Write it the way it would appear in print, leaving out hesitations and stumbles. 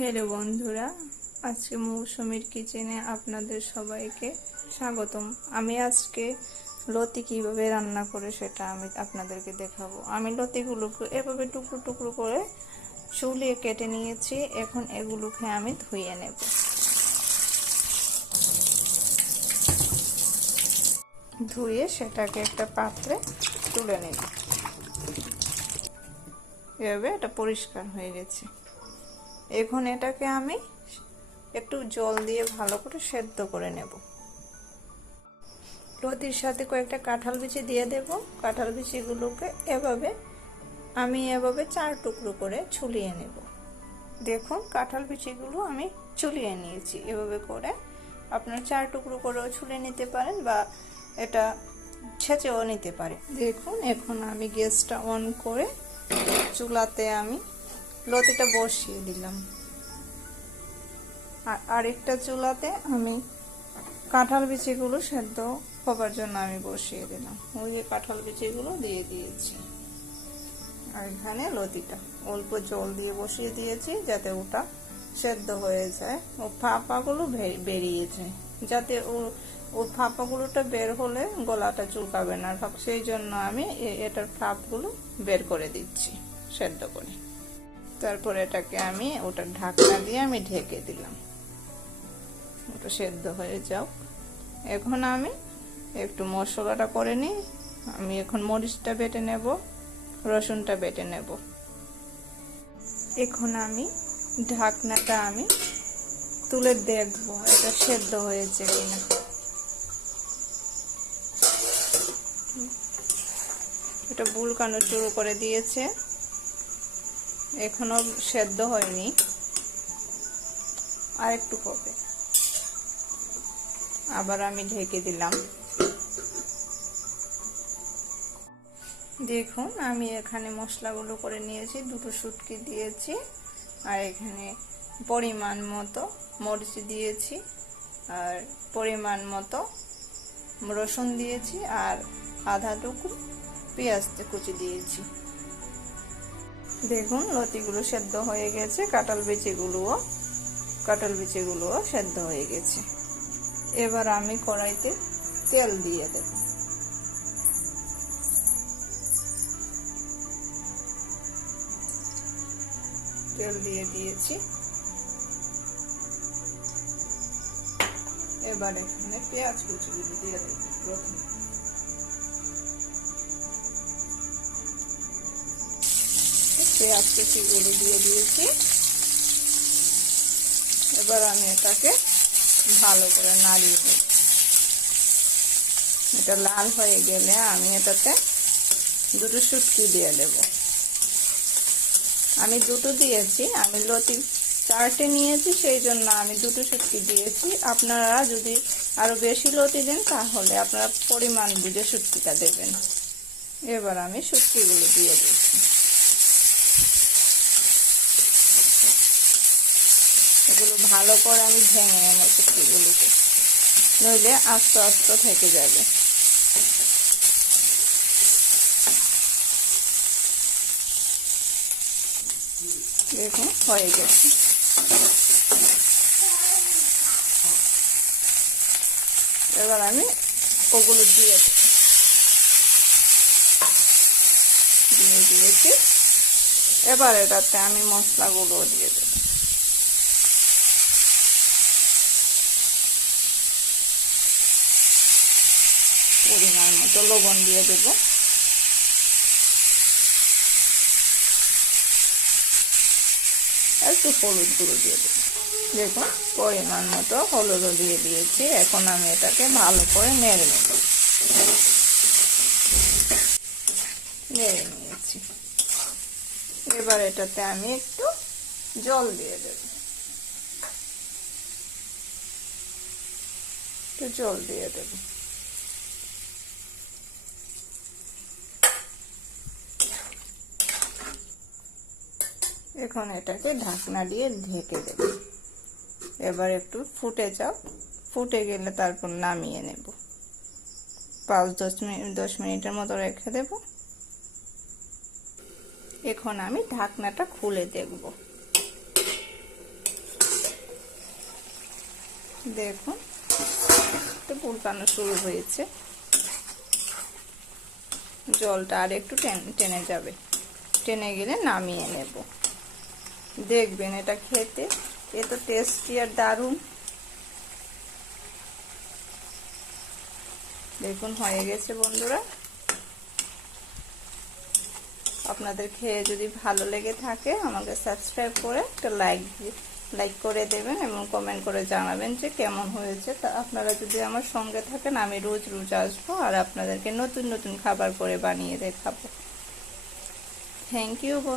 Hello বন্ধুরা, আজকে মৌসুমীর কিচেনে আপনাদের সবাইকে স্বাগতম। আমি আজকে লতি কিভাবে রান্না করে সেটা আমি আপনাদেরকে দেখাবো। আমি লতিগুলোকে এভাবে টুকরো টুকরো করে চুলিয়ে কেটে নিয়েছি। এখন এগুলোকে আমি ধুয়ে নেব। ধুয়ে সেটাকে একটা পাত্রে তুলে নেব। এভাবে এটা পরিষ্কার হয়ে গেছে। এখন এটাকে আমি একটু জল দিয়ে ভালো করে সেদ্ধ করে নেব। লতির সাথে কয়েকটা কাঁঠাল বিচি দিয়ে দেব। কাঁঠাল বিচিগুলোকে আমি এভাবে 4 টুকরো করে ছুলিয়ে নেব। দেখুন, কাঁঠাল বিচিগুলো আমি ছুলিয়ে নিয়েছি। এভাবে করে আপনারা 4 টুকরো করেও ছুলে নিতে পারেন বা এটা ছেঁচেও নিতে পারেন। দেখুন, এখন আমি গ্যাসটা অন করে চুলাতে আমি লতিটা বসিয়ে দিলাম। আর আরেকটা চুলাতে আমি কাঁঠাল বিচিগুলো সেদ্ধ হবার জন্য আমি বসিয়ে দিলাম। ওই যে কাঁঠাল বিচিগুলো দিয়ে দিয়েছি। আর এখানে লতিটা অল্প জল দিয়ে বসিয়ে দিয়েছি যাতে ওটা সেদ্ধ হয়ে যায় ও ফাঁপাগুলো বেরিয়ে যায়, যাতে ওর ফাঁপাগুলোটা বের হলে গলাটা চুলকাবে না। সেই জন্য আমি এটার ফাঁপগুলো বের করে দিচ্ছি সেদ্ধ করে। তারপর এটাকে আমি ওটার ঢাকনা দিয়ে আমি ঢেকে দিলাম, ওটা সেদ্ধ হয়ে যাও। এখন আমি একটু মশলাটা করে নিই। আমি এখন মরিচটা বেটে নেব, রসুনটা বেটে নেব। এখন আমি ঢাকনাটা আমি তুলে দেখবো এটা সেদ্ধ হয়েছে কিনা। এটা বুলকানো শুরু করে দিয়েছে, এখনো সেদ্ধ হয়নি, আর একটু হবে। আবার আমি ঢেকে দিলাম। দেখুন, আমি এখানে মশলাগুলো করে নিয়েছি। 2টো শুটকি দিয়েছি, আর এখানে পরিমাণ মতো মরিচ দিয়েছি, আর পরিমাণ মতো রসুন দিয়েছি, আর আধা টুকরো পেঁয়াজ কুচি দিয়েছি। দেখুন, লতিগুলো সেদ্ধ হয়ে গেছে, কাঁঠাল বিচিগুলোও সেদ্ধ হয়ে গেছে। এবার আমি কড়াইতে তেল দিয়ে দেব। তেল দিয়ে দিয়েছি। এবার এখানে পেঁয়াজ কুচিগুলো দিয়ে দেব। প্রথমে পেঁয়াজ কুচিগুলো দিয়ে দিয়েছি। এবার আমি এটাকে ভালো করে নাড়িয়ে নেব। এটা লাল হয়ে গেলে আমি এটাতে 2টো শুটকি দিয়ে দেব। আমি 2টো দিয়েছি, আমি লতি 4টে নিয়েছি, সেই জন্য আমি 2টো শুটকি দিয়েছি। আপনারা যদি আরো বেশি লতি দেন তাহলে আপনারা পরিমাণ বুঝে শুটকিটা দেবেন। এবার আমি শুটকিগুলো দিয়ে দিচ্ছি। এগুলো ভালো করে আমি ভেঙে নেব শুটকিগুলোকে, নইলে আস্তে আস্তে থেকে যাবে। দেখুন, হয়ে গেছে। এবার আমি ওগুলো দিয়ে দিয়েছি। এবার এটাতে আমি মশলাগুলো দিয়ে দেব। পরিমাণ মতো লবণ দিয়ে দেব। একটু হলুদ গুঁড়ো দিয়ে দেব। দেখুন, পরিমাণ মতো হলুদও দিয়ে দিয়েছি। এখন আমি এটাকে ভালো করে নেড়ে নেব। নেড়ে নিয়েছি। এবার এটাতে আমি একটু জল দিয়ে দেব। একটু জল দিয়ে দেব। এখন এটাকে ঢাকনা দিয়ে ঢেকে দেব। এবার একটু ফুটে গেলে তারপর নামিয়ে নেব। 5-10 মিনিটের মতো রেখে দেব। এখন আমি ঢাকনাটা খুলে দেখব। দেখুন তো পুলকানো শুরু হয়েছে, জলটা আর একটু টেনে যাবে, টেনে গেলে নামিয়ে নেব। দেখবেন এটা খেতে এত টেস্টি আর দারুণ। দেখুন হয়ে গেছে বন্ধুরা। আপনাদের খেয়ে যদি ভালো লেগে থাকে আমাকে সাবস্ক্রাইব করে একটা লাইক করে দেবেন এবং কমেন্ট করে জানাবেন যে কেমন হয়েছে। তা আপনারা যদি আমার সঙ্গে থাকেন আমি রোজ রোজ আসবো আর আপনাদেরকে নতুন নতুন খাবার করে বানিয়ে দেখাবো। থ্যাংক ইউ বন্ধু।